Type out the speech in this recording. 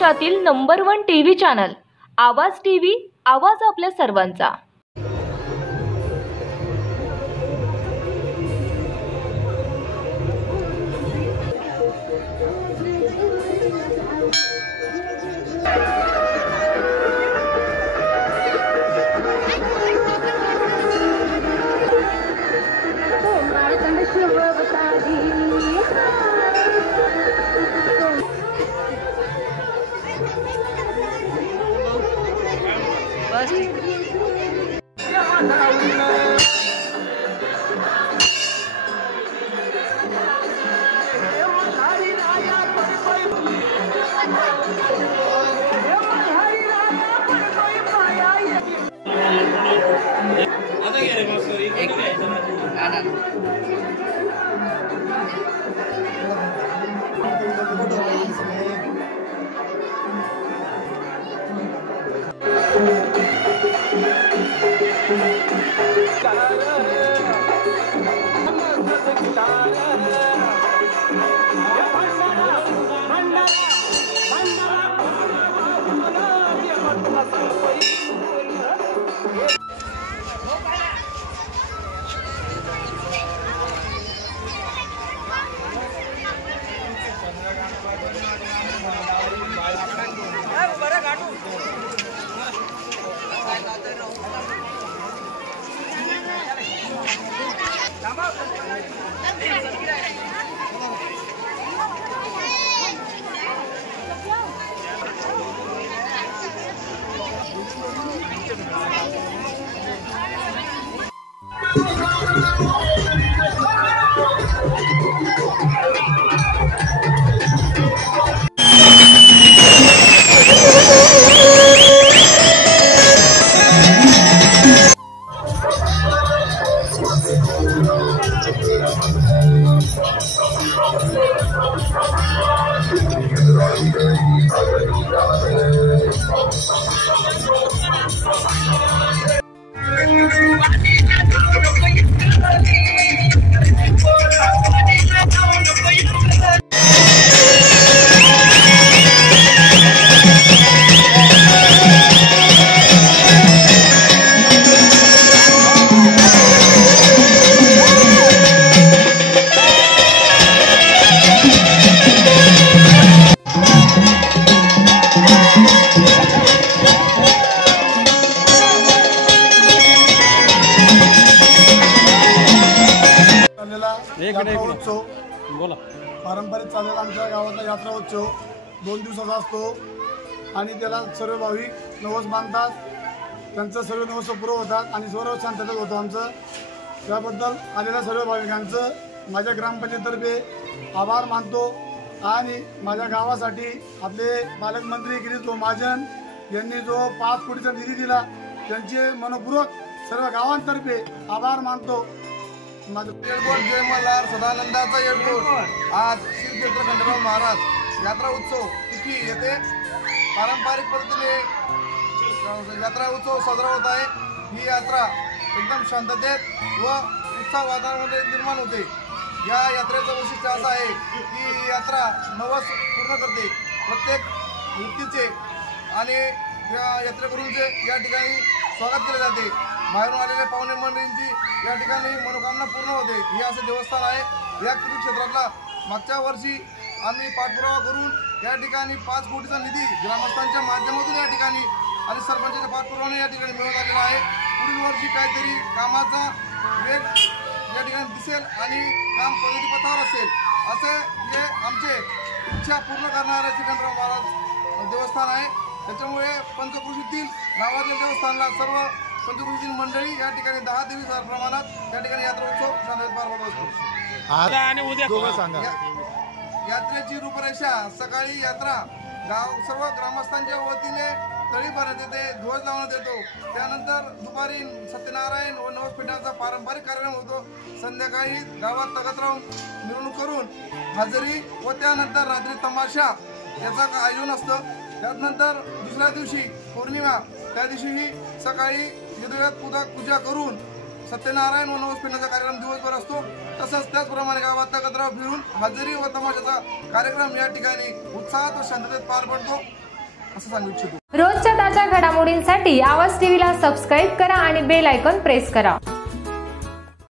महाराष्ट्रातील number 1 TV channel आवाज TV, आवाज आपल्या सर्वांचा। पारंपरिक चाललेला आमच्या गावातला यात्रा उत्सव 2 दिवसाचा असतो आणि त्याला सर्व भाविक नवस बांधतात, त्यांचं सर्व नवस पुरं होतात आणि सर्व शांततेत होतं आमचं। त्याबद्दल आलेल्या सर्व भाविकांचं माझ्या ग्रामपंचायततर्फे आभार मानतो आणि माझ्या गावासाठी आपले पालकमंत्री गिरीश महाजन यांनी जो 5 कोटीचा निधी दिला त्यांचे मनपूर्वक सर्व गावांतर्फे आभार मानतो। एअरपोर्ट जय मल्हार सदानंदाचा एअरपोर्ट आज श्री क्षेत्र खंडोबा महाराज यात्रा उत्सव तिथी येथे पारंपरिक पद्धतीने यात्रा उत्सव साजरा होत आहे। ही यात्रा एकदम शांततेत व उत्साह वातावरणामध्ये निर्माण होते। या यात्रेचं वैशिष्ट्य असं आहे की ही यात्रा नवस पूर्ण करते प्रत्येक व्यक्तीचे आणि या यात्रेकरूंचे या ठिकाणी स्वागत केले जाते। बाहेरून आलेल्या पाहुणे मंडळींची या ठिकाणी मनोकामना पूर्ण होते। हे असे देवस्थान आहे। या क्षेत्रातला मागच्या वर्षी आम्ही पाठपुरावा करून या ठिकाणी 5 कोटीचा निधी ग्रामस्थांच्या माध्यमातून या ठिकाणी आणि सरपंचाच्या पाठपुरावाने या ठिकाणी मिळवत आलेला आहे। पुढील वर्षी काहीतरी कामाचा वेग या ठिकाणी दिसेल आणि काम प्रगतीपथावर असेल असे हे आमचे इच्छा पूर्ण करणारे श्रीखंडराव महाराज देवस्थान आहे। त्याच्यामुळे पंचक्रोशीतील गावातल्या देवस्थानला सर्व पंचक्रोशीतील मंडळी या ठिकाणी 10 ते 20 प्रमाणात या ठिकाणी यात्रा उत्सव शांततेत पार पडत असतो। यात्रेची रूपरेषा सकाळी यात्रा सर्व ग्रामस्थांच्या वतीने तळीपर्यंत येथे ध्वज लावण्यात येतो। त्यानंतर दुपारी सत्यनारायण व नवसपीठाचा पारंपरिक कार्यक्रम होतो। संध्याकाळी गावात तगत राहून मिरवणूक करून हजेरी व त्यानंतर रात्री तमाशा याचा आयोजन असतं। त्यानंतर दुसऱ्या दिवशी पौर्णिमा त्या दिवशीही सकाळी यज्ञोपवीत पूजा करून सत्यनारायण व नवसपीठाचा कार्यक्रम दिवसभर असतो। तसंच त्याचप्रमाणे गावात एकत्र फिरून हजेरी व तमाशाचा कार्यक्रम या ठिकाणी उत्साहात व शांततेत पार पडतो। असं सांगू इच्छितो. रोजच्या ताज्या घडामोडींसाठी आवाज टीव्हीला सबस्क्राईब करा आणि बेल आयकॉन प्रेस करा.